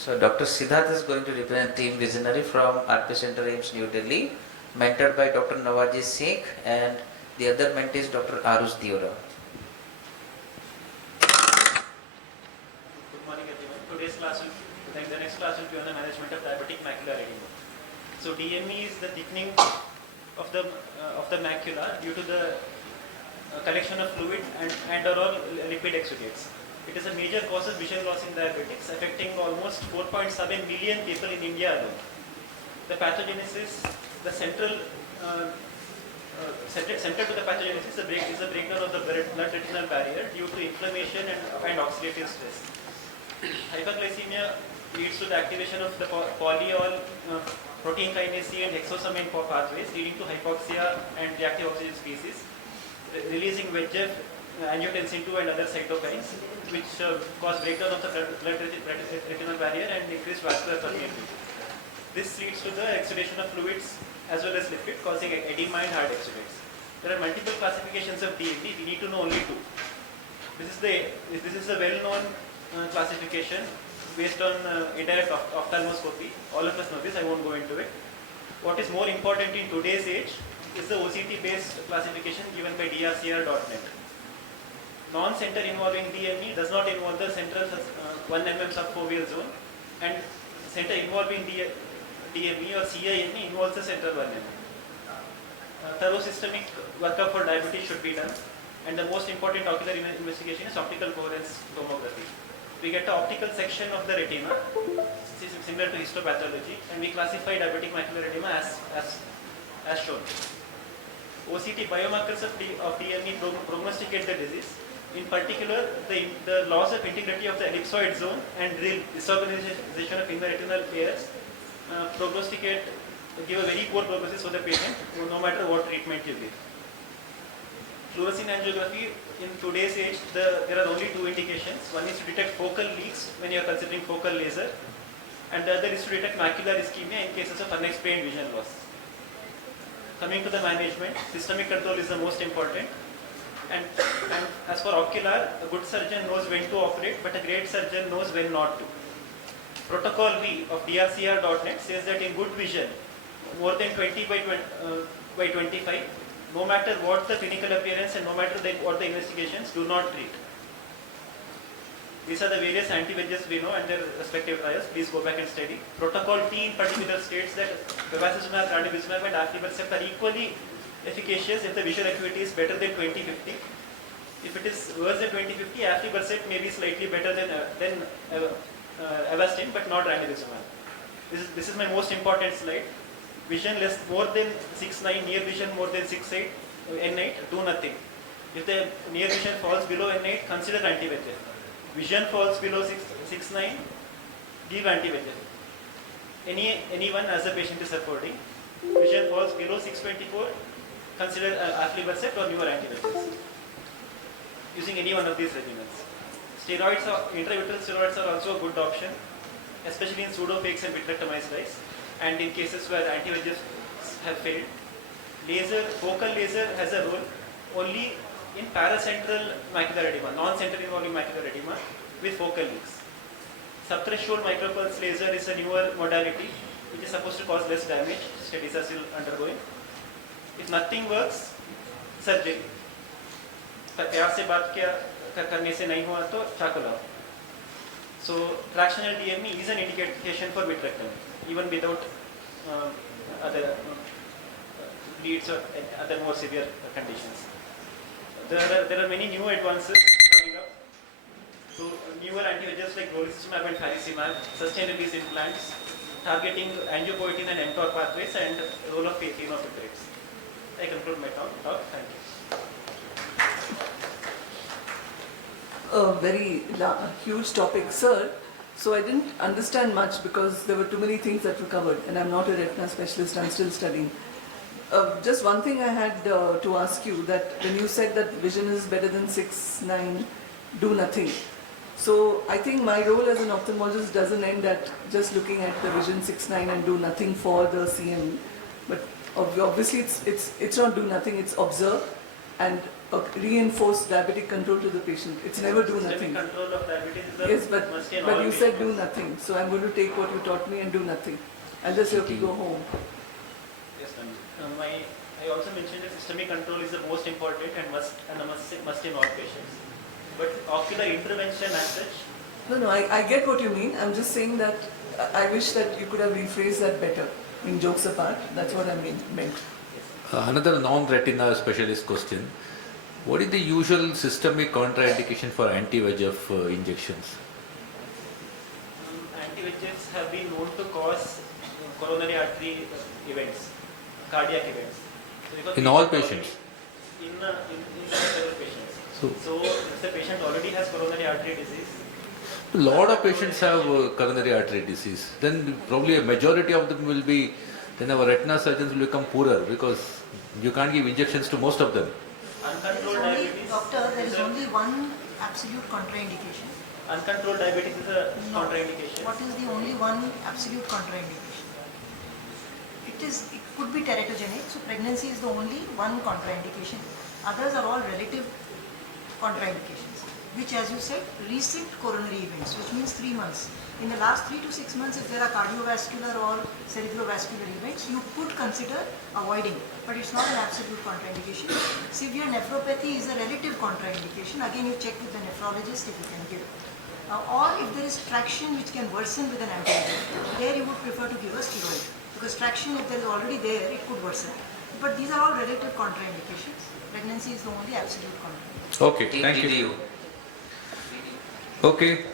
So Dr. Siddhartha is going to represent Team Visionary from RP Center AIMS New Delhi, mentored by Dr. Nawaji Singh, and the other mentee is Dr. Arush Diora. Good morning everyone. Today's class will, the next class will be on the management of diabetic macular edema. So DME is the thickening of the macula due to the collection of fluid and or all lipid exudates. It is a major cause of vision loss in diabetics, affecting almost 4.7 million people in India alone. The pathogenesis, the central to the pathogenesis is a breakdown of the blood-retinal barrier due to inflammation and oxidative stress. Hyperglycemia leads to the activation of the polyol, protein kinase C and hexosamine pathways, leading to hypoxia and reactive oxygen species, releasing VEGF, angiotensin II and other cytokines, which cause breakdown of the blood-retinal barrier and increased vascular permeability. This leads to the exudation of fluids as well as lipid, causing edema and hard exudates. There are multiple classifications of DME. We need to know only two. This is a well-known classification based on indirect ophthalmoscopy. All of us know this. I won't go into it. What is more important in today's age is the OCT-based classification given by DRCR.net. Non-center involving DME does not involve the central 1 mm subfoveal zone, and center involving DME or CIME involves the central 1 mm. Thorough systemic workup for diabetes should be done, and the most important ocular investigation is optical coherence tomography. We get the optical section of the retina, this is similar to histopathology, and we classify diabetic macular edema as shown. OCT biomarkers of DME prognosticate the disease. In particular, the loss of integrity of the ellipsoid zone and disorganization of inner retinal layers give a very poor prognosis for the patient, no matter what treatment you give. Fluorescein angiography, in today's age, there are only two indications. One is to detect focal leaks when you are considering focal laser, and the other is to detect macular ischemia in cases of unexplained vision loss. Coming to the management, systemic control is the most important. And as for ocular, a good surgeon knows when to operate, but a great surgeon knows when not to. Protocol V of DRCR.net says that in good vision, more than 20 by 25, no matter what the clinical appearance and no matter what the investigations, do not treat. These are the various anti-VEGFs we know and their respective trials. Please go back and study. Protocol T in particular states that bevacizumab, ranibizumab and aflibercept are equally efficacious if the visual acuity is better than 20/50. If it is worse than 20/50, aflibercept may be slightly better than Avastin, but not ranibizumab. This is my most important slide. Vision more than 6/9, near vision more than 6/8, N8, do nothing. If the near vision falls below N8, consider anti-VEGF. Vision falls below 6/9, give anti-VEGF. Anyone as the patient is affording. Vision falls below 6/24, consider aflibercept or newer anti-VEGFs. Using any one of these regimens. Steroids, intravitreal steroids are also a good option, especially in pseudopeaks and vitrectomized eyes, and in cases where anti-VEGFs have failed. Focal laser has a role only in paracentral macular edema, non-center involving macular edema with focal leaks. Subthreshold micropulse laser is a newer modality which is supposed to cause less damage. Studies are still undergoing. If nothing works, surgery. प्यार से बात करने से नहीं हुआ तो चाकू लाओ. So tractional DME is an indication for vitrectomy, even without other bleeds or other more severe conditions. There are many new advances coming up. So newer anti-VEGFs like rolizumab and faricimab, sustained-release implants, targeting angiopoietin and mTOR pathways, and role of phenofibrates. I conclude my talk. Thank you. A very huge topic, sir. So I didn't understand much because there were too many things that were covered, and I'm not a retina specialist, I'm still studying. Just one thing I had to ask you, that when you said that vision is better than 6/9, do nothing. So I think my role as an ophthalmologist doesn't end at just looking at the vision 6/9 and do nothing for the CME. But obviously it's not do nothing, it's observe and reinforce diabetic control to the patient. It's never do Systemic nothing. control of diabetes is a Yes, but must in all you said do patients. nothing. So I'm going to take what you taught me and do nothing. I'll just have to go home. Yes, ma'am. I also mentioned that systemic control is the most important and must in all patients. But ocular intervention as such, No, I get what you mean. I'm just saying that I wish that you could have rephrased that better. I mean, jokes apart, that's what I meant. Another non-retina specialist question. What is the usual systemic contraindication for anti-VEGF injections? anti-VEGFs have been known to cause coronary artery events, cardiac events. So because In all patient patients? in several patients. So, If the patient already has coronary artery disease, a lot of patients have coronary artery disease. Then probably a majority of them will be, then our retina surgeons will become poorer because you can't give injections to most of them. uncontrolled There is only, diabetes. doctor, there is only one absolute contraindication. Uncontrolled diabetes is a No. contraindication. What is the only one absolute contraindication? It could be teratogenic, so pregnancy is the only one contraindication. Others are all relative contraindications, which, as you said, recent coronary events, which means 3 months. In the last 3 to 6 months, if there are cardiovascular or cerebrovascular events, you could consider avoiding, but it's not an absolute contraindication. Severe nephropathy is a relative contraindication. Again, you check with the nephrologist if you can give. Or if there is traction which can worsen with an antibiotic, there you would prefer to give a steroid. Because traction, if there is already there, it could worsen. But these are all relative contraindications. Pregnancy is the only absolute contraindication. Okay, thank you. TDU. Okay.